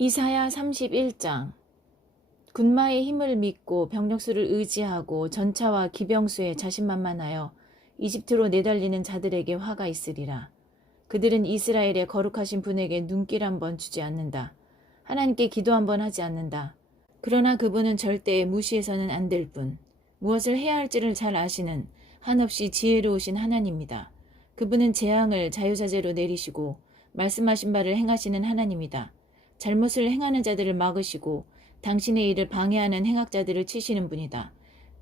이사야 31장. 군마의 힘을 믿고 병력수를 의지하고 전차와 기병수에 자신만만하여 이집트로 내달리는 자들에게 화가 있으리라. 그들은 이스라엘의 거룩하신 분에게 눈길 한번 주지 않는다. 하나님께 기도 한번 하지 않는다. 그러나 그분은 절대 무시해서는 안 될 분, 무엇을 해야 할지를 잘 아시는 한없이 지혜로우신 하나님이다. 그분은 재앙을 자유자재로 내리시고 말씀하신 바를 행하시는 하나님이다. 잘못을 행하는 자들을 막으시고 당신의 일을 방해하는 행악자들을 치시는 분이다.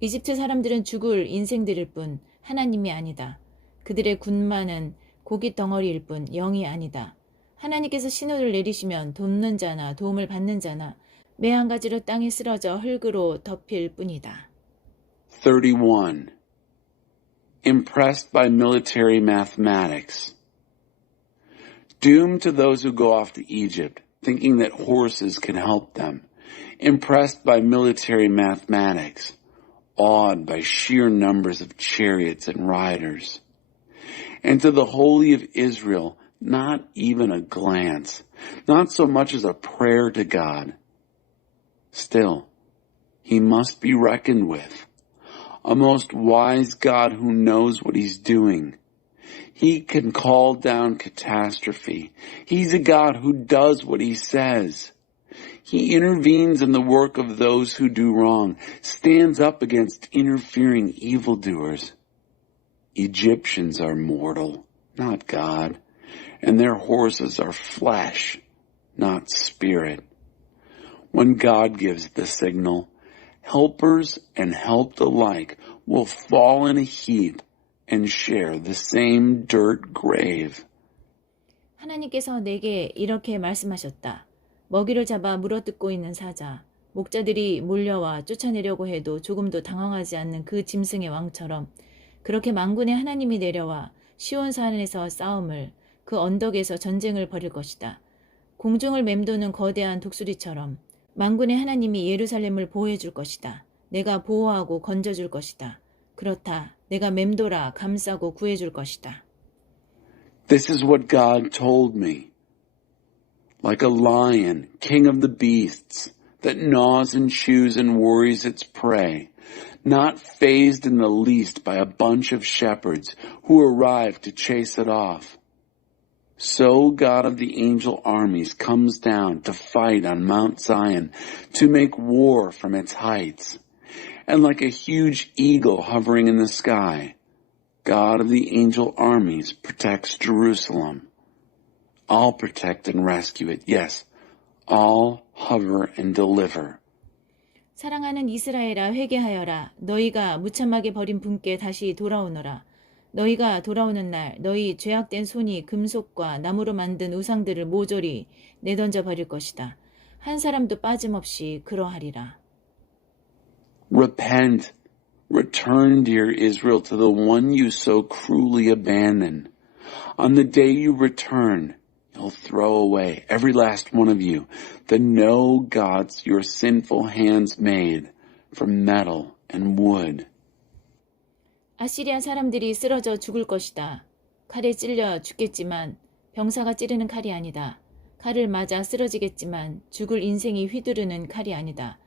이집트 사람들은 죽을 인생들일 뿐 하나님이 아니다. 그들의 군마는 고깃 덩어리일 뿐 영이 아니다. 하나님께서 신호를 내리시면 돕는 자나 도움을 받는 자나 매 한 가지로 땅에 쓰러져 흙으로 덮일 뿐이다. 31. Impressed by military mathematics. Doomed to those who go off to Egypt, thinking that horses can help them. Impressed by military mathematics. Awed by sheer numbers of chariots and riders. And to the Holy of Israel, not even a glance, not so much as a prayer to God. Still, he must be reckoned with. A most wise God who knows what he's doing. He can call down catastrophe. He's a God who does what he says. He intervenes in the work of those who do wrong, stands up against interfering evildoers. Egyptians are mortal, not God, and their horses are flesh, not spirit. When God gives the signal, helpers and helped alike will fall in a heap and share the same dirt grave. 하나님께서 내게 이렇게 말씀하셨다. 먹이를 잡아 물어뜯고 있는 사자, 목자들이 몰려와 쫓아내려고 해도 조금도 당황하지 않는 그 짐승의 왕처럼 그렇게 만군의 하나님이 내려와 시온산에서 싸움을, 그 언덕에서 전쟁을 벌일 것이다. 공중을 맴도는 거대한 독수리처럼 만군의 하나님이 예루살렘을 보호해 줄 것이다. 내가 보호하고 건져줄 것이다. 그렇다. 내가 맴돌아 감싸고 구해줄 것이다. This is what God told me. Like a lion, king of the beasts, that gnaws and chews and worries its prey, not fazed in the least by a bunch of shepherds who arrive to chase it off. So God of the angel armies comes down to fight on Mount Zion, to make war from its heights. And like a huge eagle hovering in the sky, God of the angel armies protects Jerusalem. I'll protect and rescue it. Yes, I'll hover and deliver. 사랑하는 이스라엘아 회개하여라. 너희가 무참하게 버린 분께 다시 돌아오너라. 너희가 돌아오는 날 너희 죄악된 손이 금속과 나무로 만든 우상들을 모조리 내던져 버릴 것이다. 한 사람도 빠짐없이 그러하리라. Repent, return, dear Israel, to the one you so cruelly abandoned. On the day you return, you'll throw away, every last one of you, the no gods your sinful hands made from metal and wood. 아시리아 사람들이 쓰러져 죽을 것이다. 칼에 찔려 죽겠지만 병사가 찌르는 칼이 아니다. 칼을 맞아 쓰러지겠지만 죽을 인생이 휘두르는 칼이 아니다.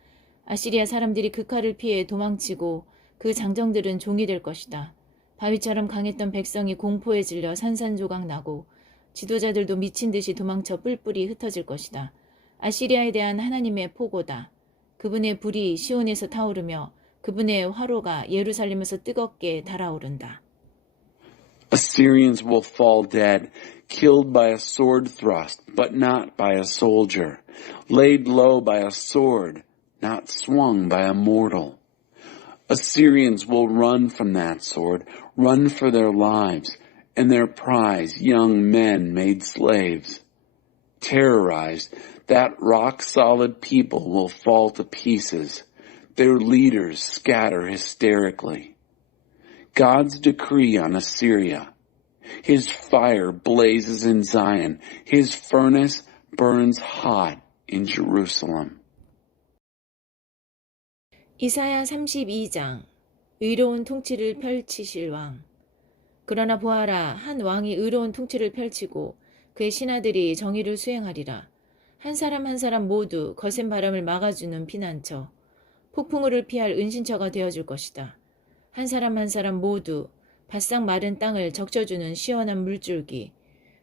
아시리아 사람들이 그 칼을 피해 도망치고 그 장정들은 종이 될 것이다. 바위처럼 강했던 백성이 공포에 질려 산산조각 나고 지도자들도 미친 듯이 도망쳐 뿔뿔이 흩어질 것이다. 아시리아에 대한 하나님의 포고다. 그분의 불이 시온에서 타오르며 그분의 화로가 예루살렘에서 뜨겁게 달아오른다. Assyrians will fall dead, killed by a sword thrust, but not by a soldier, laid low by a sword, not swung by a mortal. Assyrians will run from that sword, run for their lives, and their prize, young men made slaves. Terrorized, that rock-solid people will fall to pieces. Their leaders scatter hysterically. God's decree on Assyria. His fire blazes in Zion. His furnace burns hot in Jerusalem. 이사야 32장. 의로운 통치를 펼치실 왕. 그러나 보아라, 한 왕이 의로운 통치를 펼치고 그의 신하들이 정의를 수행하리라. 한 사람 한 사람 모두 거센 바람을 막아주는 피난처, 폭풍우를 피할 은신처가 되어줄 것이다. 한 사람 한 사람 모두 바싹 마른 땅을 적셔주는 시원한 물줄기,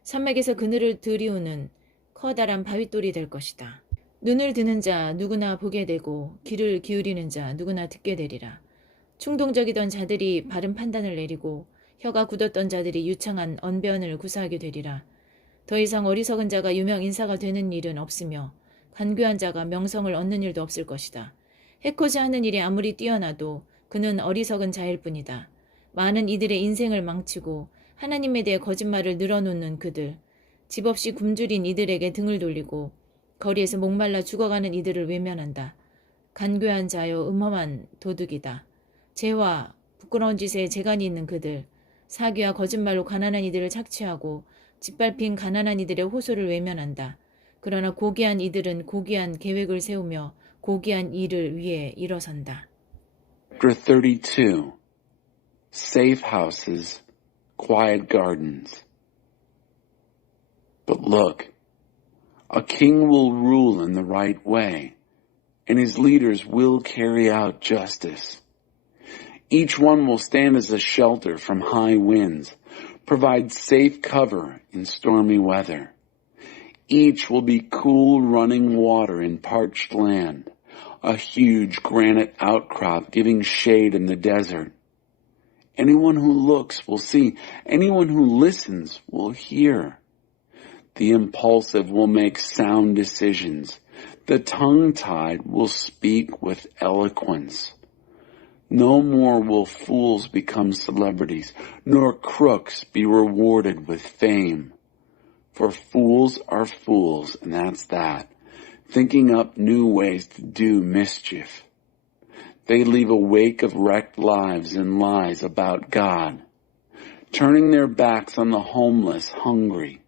산맥에서 그늘을 들이우는 커다란 바윗돌이 될 것이다. 눈을 드는 자 누구나 보게 되고 귀를 기울이는 자 누구나 듣게 되리라. 충동적이던 자들이 바른 판단을 내리고 혀가 굳었던 자들이 유창한 언변을 구사하게 되리라. 더 이상 어리석은 자가 유명 인사가 되는 일은 없으며 간교한 자가 명성을 얻는 일도 없을 것이다. 해코지 하는 일이 아무리 뛰어나도 그는 어리석은 자일 뿐이다. 많은 이들의 인생을 망치고 하나님에 대해 거짓말을 늘어놓는 그들, 집 없이 굶주린 이들에게 등을 돌리고 거리에서 목말라 죽어가는 이들을 외면한다. 간교한 자여 음험한 도둑이다. 죄와 부끄러운 짓에 재간이 있는 그들, 사기와 거짓말로 가난한 이들을 착취하고 짓밟힌 가난한 이들의 호소를 외면한다. 그러나 고귀한 이들은 고귀한 계획을 세우며 고귀한 일을 위해 일어선다. Chapter 32. Safe houses, quiet gardens. But look, a king will rule in the right way, and his leaders will carry out justice. Each one will stand as a shelter from high winds, provide safe cover in stormy weather. Each will be cool running water in parched land, a huge granite outcrop giving shade in the desert. Anyone who looks will see, anyone who listens will hear. The impulsive will make sound decisions. The tongue-tied will speak with eloquence. No more will fools become celebrities, nor crooks be rewarded with fame. For fools are fools, and that's that, thinking up new ways to do mischief. They leave a wake of wrecked lives and lies about God, turning their backs on the homeless, hungry,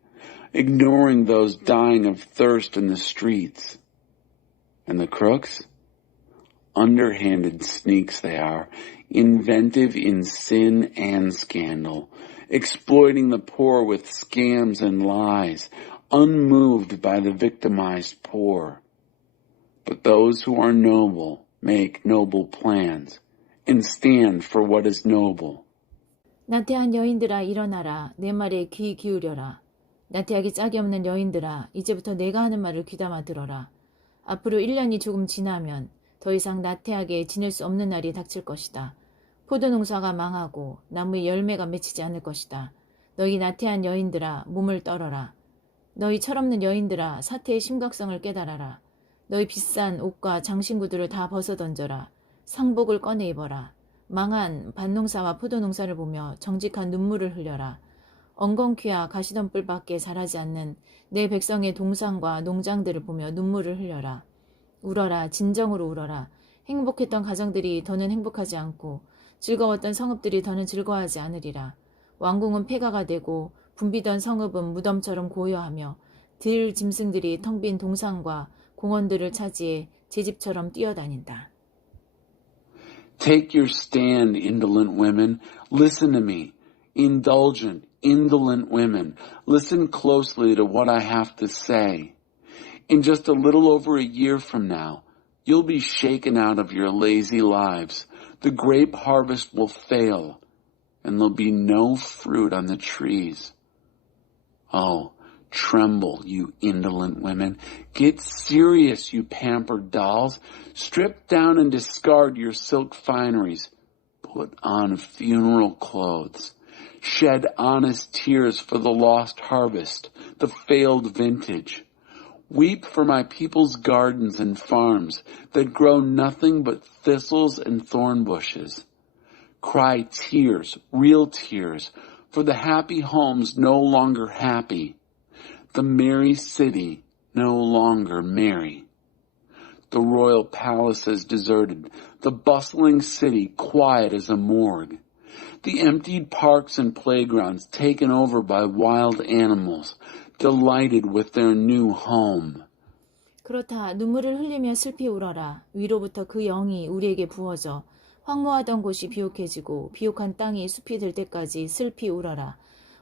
ignoring those dying of thirst in the streets. And the crooks? Underhanded sneaks they are, inventive in sin and scandal, exploiting the poor with scams and lies, unmoved by the victimized poor. But those who are noble make noble plans and stand for what is noble. 나태한 여인들아 일어나라. 내 말에 귀 기울여라. 나태하기 짝이 없는 여인들아 이제부터 내가 하는 말을 귀담아 들어라. 앞으로 1년이 조금 지나면 더 이상 나태하게 지낼 수 없는 날이 닥칠 것이다. 포도농사가 망하고 나무에 열매가 맺히지 않을 것이다. 너희 나태한 여인들아 몸을 떨어라. 너희 철없는 여인들아 사태의 심각성을 깨달아라. 너희 비싼 옷과 장신구들을 다 벗어던져라. 상복을 꺼내 입어라. 망한 밭농사와 포도농사를 보며 정직한 눈물을 흘려라. 엉겅퀴와 가시덤불밖에 자라지 않는 내 백성의 동산과 농장들을 보며 눈물을 흘려라. 울어라. 진정으로 울어라. 행복했던 가정들이 더는 행복하지 않고 즐거웠던 성읍들이 더는 즐거워하지 않으리라. 왕궁은 폐가가 되고 붐비던 성읍은 무덤처럼 고요하며 들 짐승들이 텅 빈 동산과 공원들을 차지해 제 집처럼 뛰어다닌다. Take your stand, indolent women. Listen to me. Indulgent, indolent women. Listen closely to what I have to say. In just a little over a year from now, you'll be shaken out of your lazy lives. The grape harvest will fail, and there'll be no fruit on the trees. Oh, tremble, you indolent women. Get serious, you pampered dolls. Strip down and discard your silk fineries. Put on funeral clothes. Shed honest tears for the lost harvest, the failed vintage. Weep for my people's gardens and farms that grow nothing but thistles and thorn bushes. Cry tears, real tears, for the happy homes no longer happy. The merry city no longer merry. The royal palaces deserted, the bustling city quiet as a morgue. The emptied parks and playgrounds taken over by wild animals, delighted with their new home. 그렇다. 눈물을 흘리며 슬피 울어라. 위로부터 그 영이 우리에게 부어져 황무하던 곳이 비옥해지고 비옥한 땅이 숲이 될 때까지 슬피 울어라.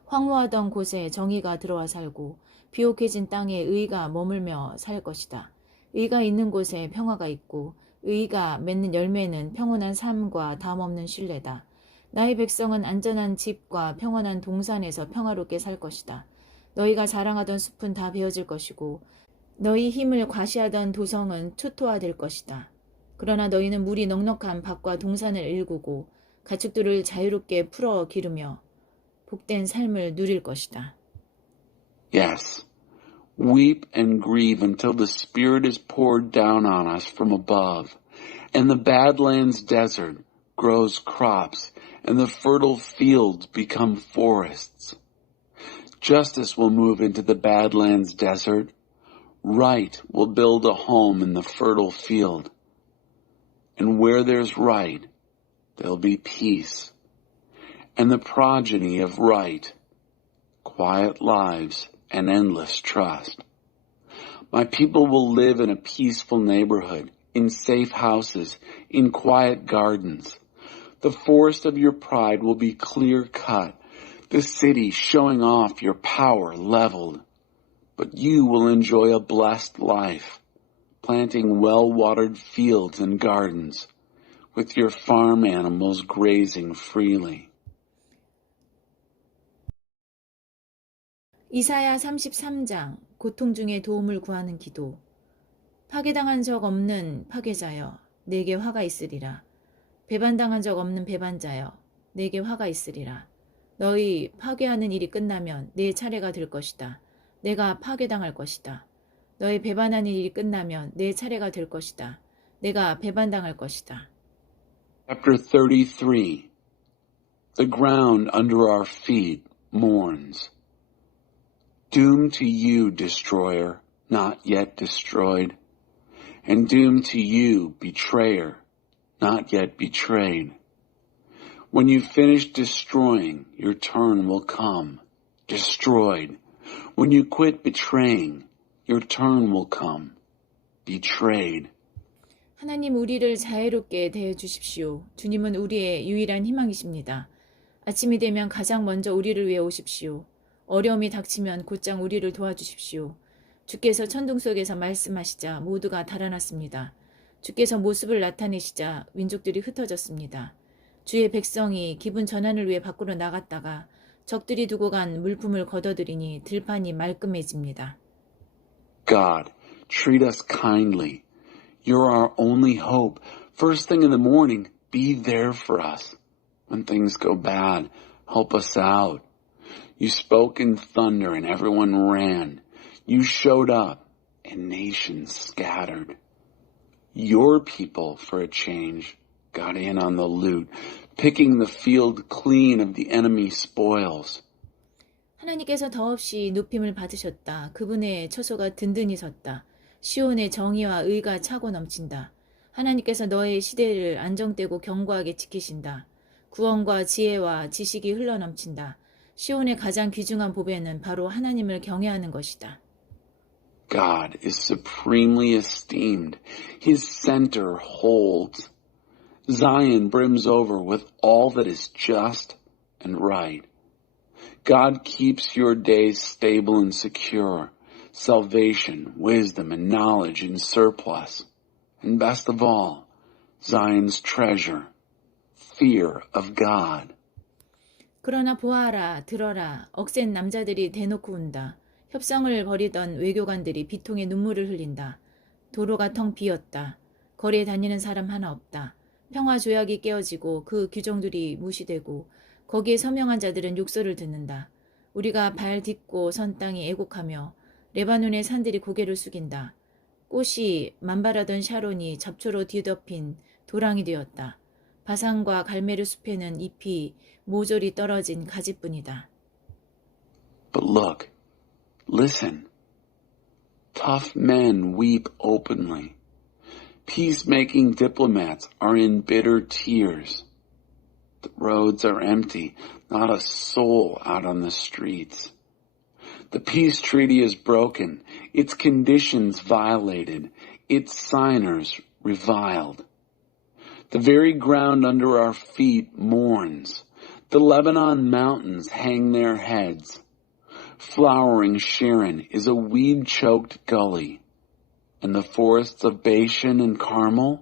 황무하던 곳에 정의가 들어와 살고 비옥해진 땅에 의가 머물며 살 것이다. 의가 있는 곳에 평화가 있고 의가 맺는 열매는 평온한 삶과 담없는 신뢰다. 나의 백성은 안전한 집과 평온한 동산에서 평화롭게 살 것이다. 너희가 자랑하던 숲은 다 베어질 것이고 너희 힘을 과시하던 도성은 초토화될 것이다. 그러나 너희는 물이 넉넉한 밭과 동산을 일구고 가축들을 자유롭게 풀어 기르며 복된 삶을 누릴 것이다. Yes, weep and grieve until the Spirit is poured down on us from above, and the Badlands desert grows crops, and the fertile fields become forests. Justice will move into the Badlands desert. Right will build a home in the fertile field. And where there's right, there'll be peace. And the progeny of right, quiet lives, and endless trust. My people will live in a peaceful neighborhood, in safe houses, in quiet gardens. The forest of your pride will be clear-cut, the city showing off your power leveled. But you will enjoy a blessed life, planting well-watered fields and gardens, with your farm animals grazing freely. 이사야 33장 고통 중에 도움을 구하는 기도. 파괴당한 적 없는 파괴자여 내게 화가 있으리라. 배반당한 적 없는 배반자여 내게 화가 있으리라. 너희 파괴하는 일이 끝나면 내 차례가 될 것이다. 내가 파괴당할 것이다. 너희 배반하는 일이 끝나면 내 차례가 될 것이다. 내가 배반당할 것이다. Chapter 33. The ground under our feet mourns. Doom to you, destroyer, not yet destroyed, and doom to you, betrayer, not yet betrayed. When you finish destroying, your turn will come, destroyed. When you quit betraying, your turn will come, betrayed. 하나님 우리를 자애롭게 대해 주십시오. 주님은 우리의 유일한 희망이십니다. 아침이 되면 가장 먼저 우리를 위해 오십시오. 어려움이 닥치면 곧장 우리를 도와주십시오. 주께서 천둥 속에서 말씀하시자 모두가 달아났습니다. 주께서 모습을 나타내시자 민족들이 흩어졌습니다. 주의 백성이 기분 전환을 위해 밖으로 나갔다가 적들이 두고 간 물품을 걷어들이니 들판이 말끔해집니다. God, treat us kindly. You're our only hope. First thing in the morning, be there for us. When things go bad, help us out. You spoke in thunder and everyone ran. You showed up and nations scattered. Your people, for a change, got in on the loot, picking the field clean of the enemy's spoils. 하나님께서 더없이 높임을 받으셨다. 그분의 처소가 든든히 섰다. 시온의 정의와 의가 차고 넘친다. 하나님께서 너의 시대를 안정되고 견고하게 지키신다. 구원과 지혜와 지식이 흘러넘친다. 시온의 가장 귀중한 보배는 바로 하나님을 경외하는 것이다. God is supremely esteemed. His center holds. Zion brims over with all that is just and right. God keeps your days stable and secure. Salvation, wisdom, and knowledge in surplus. And best of all, Zion's treasure, fear of God. 그러나 보아라, 들어라, 억센 남자들이 대놓고 운다. 협상을 벌이던 외교관들이 비통에 눈물을 흘린다. 도로가 텅 비었다. 거리에 다니는 사람 하나 없다. 평화 조약이 깨어지고 그 규정들이 무시되고 거기에 서명한 자들은 욕설을 듣는다. 우리가 발 딛고 선 땅이 애곡하며 레바논의 산들이 고개를 숙인다. 꽃이 만발하던 샤론이 잡초로 뒤덮인 도랑이 되었다. 바산과 갈메르 숲에는 잎이 모조리 떨어진 가지뿐이다. But look, listen. Tough men weep openly. Peacemaking diplomats are in bitter tears. The roads are empty, not a soul out on the streets. The peace treaty is broken, its conditions violated, its signers reviled. The very ground under our feet mourns. The Lebanon mountains hang their heads. Flowering Sharon is a weed-choked gully, and the forests of Bashan and Carmel,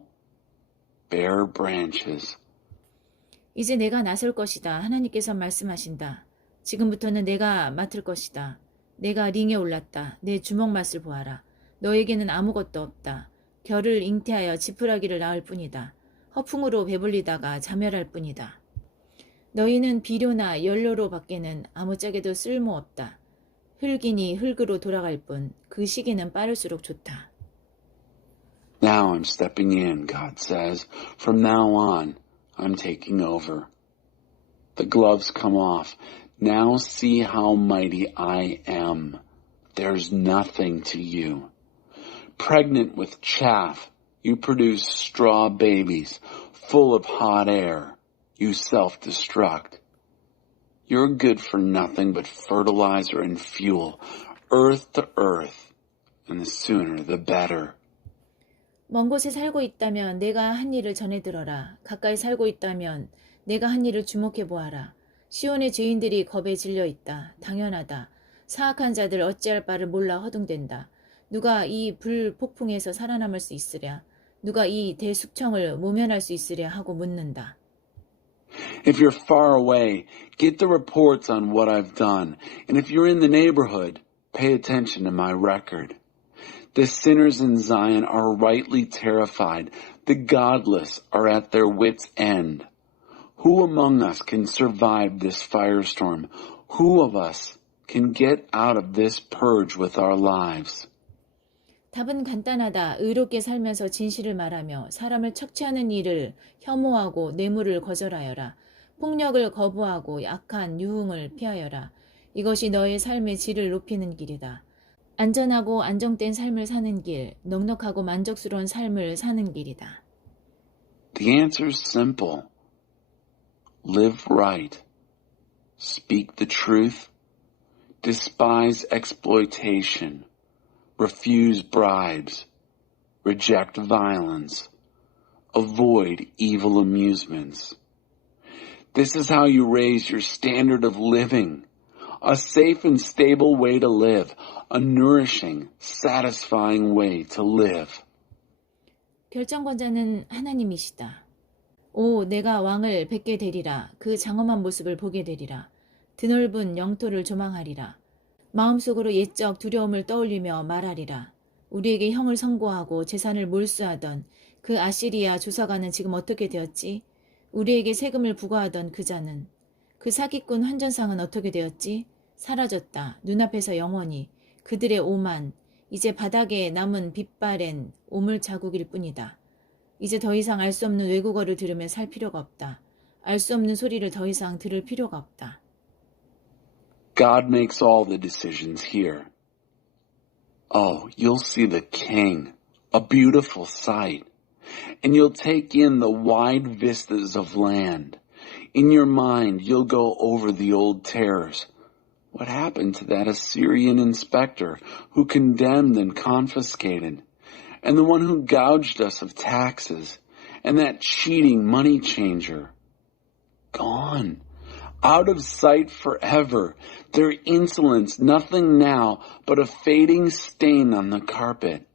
bare branches. 이제 내가 나설 것이다. 하나님께서 말씀하신다. 지금부터는 내가 맡을 것이다. 내가 링에 올랐다. 내 주먹맛을 보아라. 너에게는 아무것도 없다. 결을 잉태하여 지푸라기를 낳을 뿐이다. 허풍으로 배불리다가 자멸할 뿐이다. 너희는 비료나 연료로 밖에는 아무짝에도 쓸모없다. 흙이니 흙으로 돌아갈 뿐 그 시기는 빠를수록 좋다. Now I'm stepping in, God says. From now on, I'm taking over. The gloves come off. Now see how mighty I am. There's nothing to you. Pregnant with chaff, you produce straw babies, full of hot air. You self-destruct. You're good for nothing but fertilizer and fuel, earth to earth, and the sooner the better. 먼 곳에 살고 있다면 내가 한 일을 전해 들어라. 가까이 살고 있다면 내가 한 일을 주목해 보아라. 시온의 죄인들이 겁에 질려 있다. 당연하다. 사악한 자들 어찌할 바를 몰라 허둥댄다. 누가 이 불폭풍에서 살아남을 수 있으랴? 누가 이 대숙청을 모면할 수 있으랴? 하고 묻는다. If you're far away, get the reports on what I've done. And if you're in the neighborhood, pay attention to my record. The sinners in Zion are rightly terrified. The godless are at their wits' end. Who among us can survive this firestorm? Who of us can get out of this purge with our lives? 답은 간단하다. 의롭게 살면서 진실을 말하며 사람을 척취하는 일을 혐오하고 뇌물을 거절하여라. 폭력을 거부하고 약한 유흥을 피하여라. 이것이 너의 삶의 질을 높이는 길이다. 안전하고 안정된 삶을 사는 길, 넉넉하고 만족스러운 삶을 사는 길이다. The answer's simple. Live right. Speak the truth. Despise exploitation. Refuse bribes. Reject violence. Avoid evil amusements. This is how you raise your standard of living. A safe and stable way to live. A nourishing, satisfying way to live. 결정권자는 하나님이시다. 오, 내가 왕을 뵙게 되리라. 그 장엄한 모습을 보게 되리라. 드넓은 영토를 조망하리라. 마음속으로 옛적 두려움을 떠올리며 말하리라. 우리에게 형을 선고하고 재산을 몰수하던 그 아시리아 조사관은 지금 어떻게 되었지? 우리에게 세금을 부과하던 그 자는, 그 사기꾼 환전상은 어떻게 되었지? 사라졌다. 눈앞에서 영원히. 그들의 오만, 이제 바닥에 남은 빛바랜 오물 자국일 뿐이다. 이제 더 이상 알 수 없는 외국어를 들으며 살 필요가 없다. 알 수 없는 소리를 더 이상 들을 필요가 없다. God makes all the decisions here. Oh, you'll see the King, a beautiful sight, and you'll take in the wide vistas of land. In your mind, you'll go over the old terrors. What happened to that Assyrian inspector who condemned and confiscated, and the one who gouged us of taxes, and that cheating money changer? Gone. Out of sight forever. Their insolence, nothing now but a fading stain on the carpet.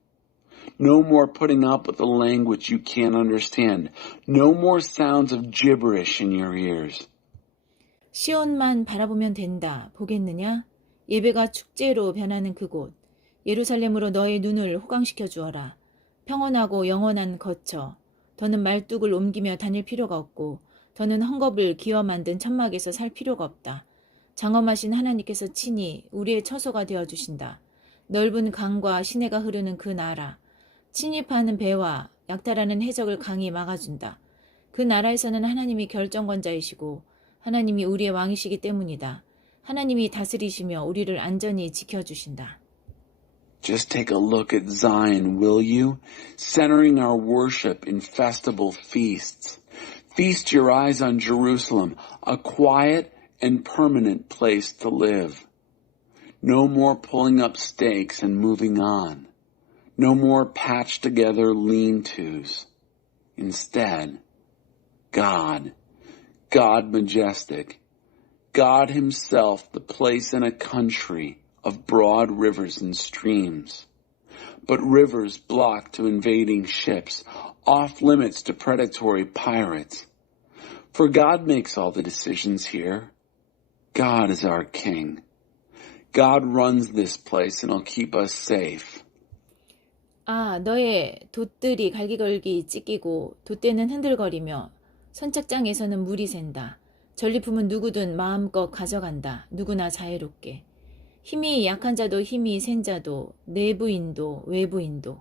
No more putting up with a language you can't understand. No more sounds of gibberish in your ears. 시온만 바라보면 된다. 보겠느냐? 예배가 축제로 변하는 그곳. 예루살렘으로 너의 눈을 호강시켜 주어라. 평온하고 영원한 거처. 더는 말뚝을 옮기며 다닐 필요가 없고 더는 헝겊을 기어 만든 천막에서 살 필요가 없다. 장엄하신 하나님께서 친히 우리의 처소가 되어주신다. 넓은 강과 시내가 흐르는 그 나라. 침입하는 배와 약탈하는 해적을 강히 막아준다. 그 나라에서는 하나님이 결정권자이시고 하나님이 우리의 왕이시기 때문이다. 하나님이 다스리시며 우리를 안전히 지켜주신다. Just take a look at Zion, will you? Centering our worship in festival feasts. Feast your eyes on Jerusalem, a quiet and permanent place to live. No more pulling up stakes and moving on. No more patched together lean-tos. Instead, God majestic, God himself the place and a country of broad rivers and streams, but rivers blocked to invading ships, off limits to predatory pirates. For God makes all the decisions here. God is our king. God runs this place and he'll keep us safe. 아, 너의 돛들이 갈기갈기 찢기고 돛대는 흔들거리며 선착장에서는 물이 샌다. 전리품은 누구든 마음껏 가져간다. 누구나 자유롭게. 힘이 약한 자도 힘이 센 자도 내부인도 외부인도.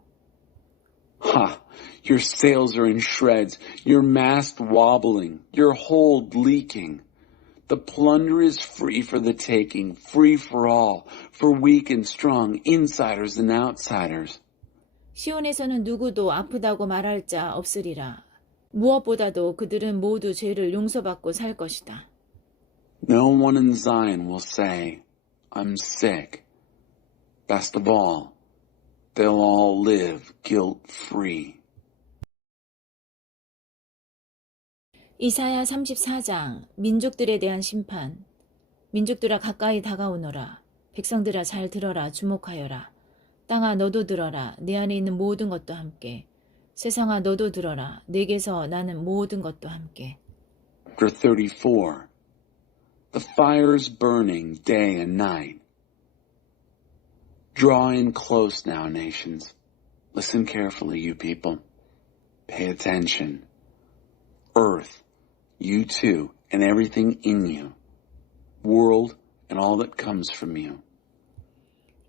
Ha! Your sails are in shreds, your mast wobbling, your hold leaking. The plunder is free for the taking, free for all, for weak and strong, insiders and outsiders. 시온에서는 누구도 아프다고 말할 자 없으리라. 무엇보다도 그들은 모두 죄를 용서받고 살 것이다. No one in Zion will say, I'm sick. Best of all, they'll all live guilt-free. 이사야 34장 민족들에 대한 심판. 민족들아 가까이 다가오너라. 백성들아 잘 들어라. 주목하여라. 땅아 너도 들어라. 내 안에 있는 모든 것도 함께. 세상아 너도 들어라. 내게서 나는 모든 것도 함께. Chapter 34. The fire is burning day and night. Draw in close now, nations. Listen carefully, you people. Pay attention. Earth, you too, and everything in you. World, and all that comes from you.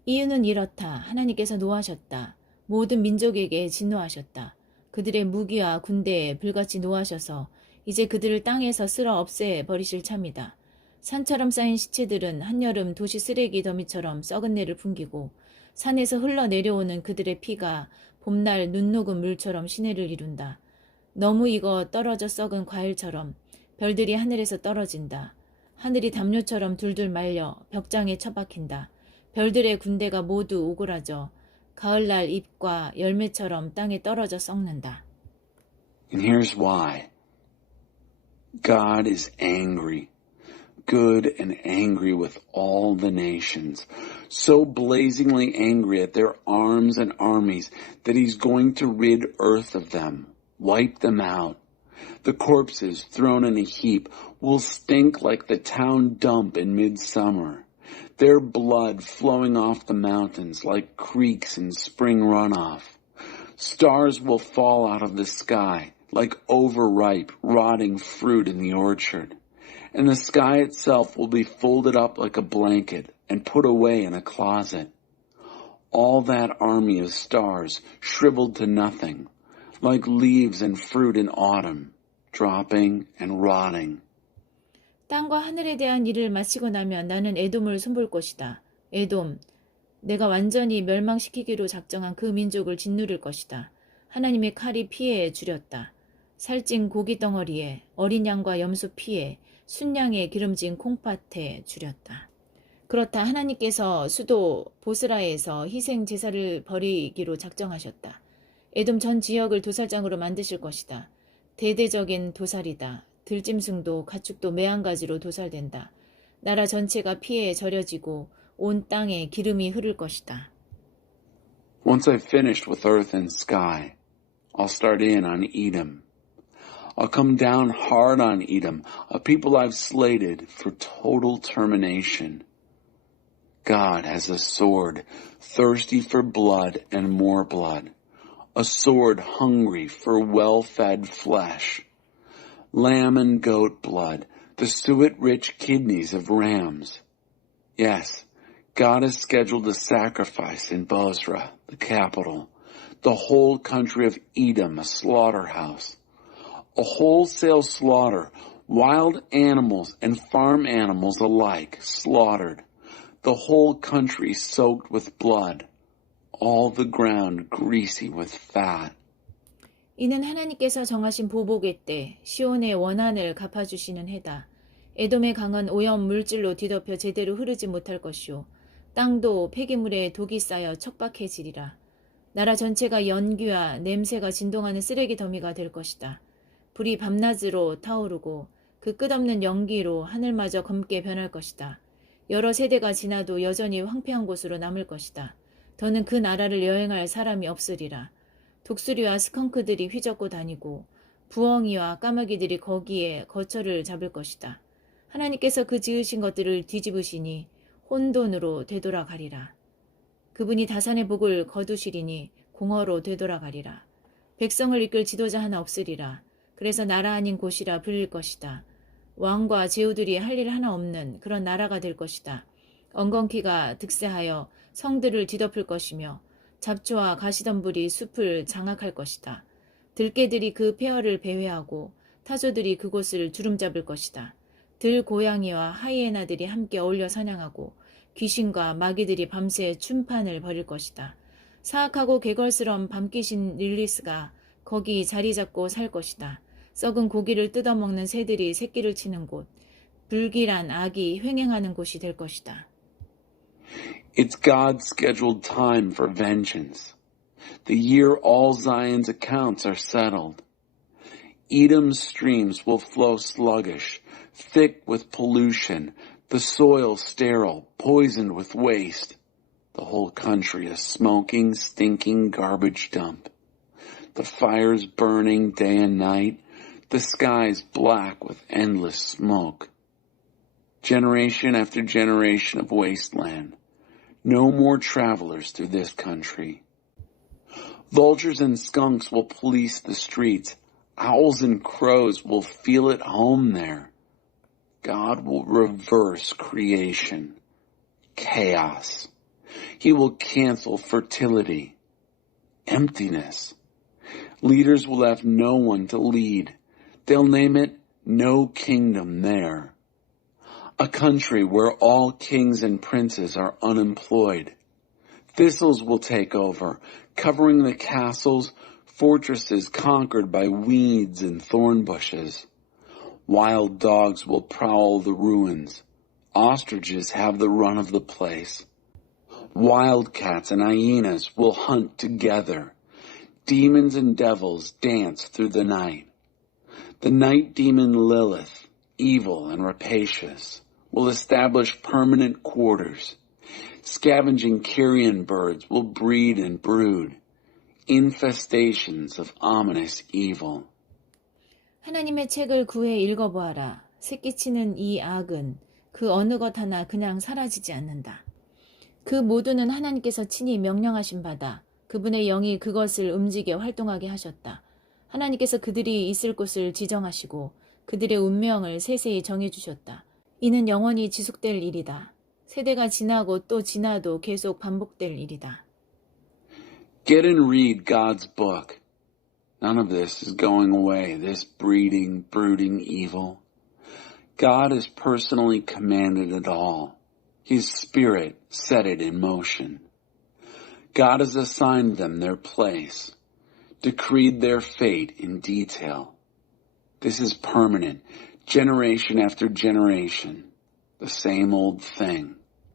이유는 이렇다. 하나님께서 노하셨다. 모든 민족에게 진노하셨다. 그들의 무기와 군대에 불같이 노하셔서 이제 그들을 땅에서 쓸어 없애버리실 참이다. 산처럼 쌓인 시체들은 한여름 도시 쓰레기 더미처럼 썩은 내를 풍기고 산에서 흘러내려오는 그들의 피가 봄날 눈 녹은 물처럼 시내를 이룬다. 너무 익어 떨어져 썩은 과일처럼 별들이 하늘에서 떨어진다. 하늘이 담요처럼 둘둘 말려 벽장에 처박힌다. 별들의 군대가 모두 오그라져 가을날 잎과 열매처럼 땅에 떨어져 썩는다. And here's why. God is angry, good and angry with all the nations, so blazingly angry at their arms and armies that he's going to rid earth of them, wipe them out. The corpses thrown in a heap will stink like the town dump in midsummer. Their blood flowing off the mountains like creeks in spring runoff. Stars will fall out of the sky like overripe, rotting fruit in the orchard. And the sky itself will be folded up like a blanket and put away in a closet. All that army of stars shriveled to nothing, like leaves and fruit in autumn, dropping and rotting. 땅과 하늘에 대한 일을 마치고 나면 나는 에돔을 손볼 것이다. 에돔, 내가 완전히 멸망시키기로 작정한 그 민족을 짓누를 것이다. 하나님의 칼이 피에 주렸다. 살찐 고기 덩어리에 어린 양과 염소 피에 순양의 기름진 콩팥에 주렸다. 그렇다. 하나님께서 수도 보스라에서 희생 제사를 벌이기로 작정하셨다. 에돔 전 지역을 도살장으로 만드실 것이다. 대대적인 도살이다. 들짐승도 가축도 매한가지로 도살된다. 나라 전체가 피에 절여지고 온 땅에 기름이 흐를 것이다. Once I've finished with earth and sky, I'll start in on Edom. I'll come down hard on Edom, a people I've slated for total termination. God has a sword, thirsty for blood and more blood. A sword hungry for well-fed flesh. Lamb and goat blood, the suet-rich kidneys of rams. Yes, God has scheduled a sacrifice in Bozrah, the capital, the whole country of Edom, a slaughterhouse. A wholesale slaughter, wild animals and farm animals alike slaughtered. The whole country soaked with blood, all the ground greasy with fat. 이는 하나님께서 정하신 보복의 때 시온의 원한을 갚아주시는 해다. 에돔의 강은 오염 물질로 뒤덮여 제대로 흐르지 못할 것이요. 땅도 폐기물에 독이 쌓여 척박해지리라. 나라 전체가 연기와 냄새가 진동하는 쓰레기 더미가 될 것이다. 불이 밤낮으로 타오르고 그 끝없는 연기로 하늘마저 검게 변할 것이다. 여러 세대가 지나도 여전히 황폐한 곳으로 남을 것이다. 더는 그 나라를 여행할 사람이 없으리라. 독수리와 스컹크들이 휘젓고 다니고 부엉이와 까마귀들이 거기에 거처를 잡을 것이다. 하나님께서 그 지으신 것들을 뒤집으시니 혼돈으로 되돌아가리라. 그분이 다산의 복을 거두시리니 공허로 되돌아가리라. 백성을 이끌 지도자 하나 없으리라. 그래서 나라 아닌 곳이라 불릴 것이다. 왕과 제후들이 할 일 하나 없는 그런 나라가 될 것이다. 엉겅퀴가 득세하여 성들을 뒤덮을 것이며 잡초와 가시덤불이 숲을 장악할 것이다. 들깨들이 그 폐허를 배회하고 타조들이 그곳을 주름잡을 것이다. 들고양이와 하이에나들이 함께 어울려 사냥하고 귀신과 마귀들이 밤새 춤판을 벌일 것이다. 사악하고 개걸스러운 밤귀신 릴리스가 거기 자리 잡고 살 것이다. 썩은 고기를 뜯어먹는 새들이 새끼를 치는 곳, 불길한 악이 횡행하는 곳이 될 것이다. It's God's scheduled time for vengeance. The year all Zion's accounts are settled. Edom's streams will flow sluggish, thick with pollution, the soil sterile, poisoned with waste. The whole country a smoking, stinking garbage dump. The fires burning day and night, the skies black with endless smoke. Generation after generation of wasteland. No more travelers through this country. Vultures and skunks will police the streets. Owls and crows will feel at home there. God will reverse creation. Chaos. He will cancel fertility. Emptiness. Leaders will have no one to lead. They'll name it No Kingdom there. A country where all kings and princes are unemployed. Thistles will take over, covering the castles, fortresses conquered by weeds and thorn bushes. Wild dogs will prowl the ruins. Ostriches have the run of the place. Wildcats and hyenas will hunt together. Demons and devils dance through the night. The night demon Lilith, evil and rapacious, will establish permanent quarters. Scavenging carrion birds will breed and brood. Infestations of ominous evil. 하나님의 책을 구해 읽어보아라. 새끼치는 이 악은 그 어느 것 하나 그냥 사라지지 않는다. 그 모두는 하나님께서 친히 명령하신 바다. 그분의 영이 그것을 움직여 활동하게 하셨다. 하나님께서 그들이 있을 곳을 지정하시고 그들의 운명을 세세히 정해주셨다. 이는 영원히 지속될 일이다. 세대가 지나고 또 지나도 계속 반복될 일이다. Get and read God's book. None of this is going away, this breeding, brooding evil. God has personally commanded it all. His Spirit set it in motion. God has assigned them their place, decreed their fate in detail. This is permanent, generation after generation, the same old thing.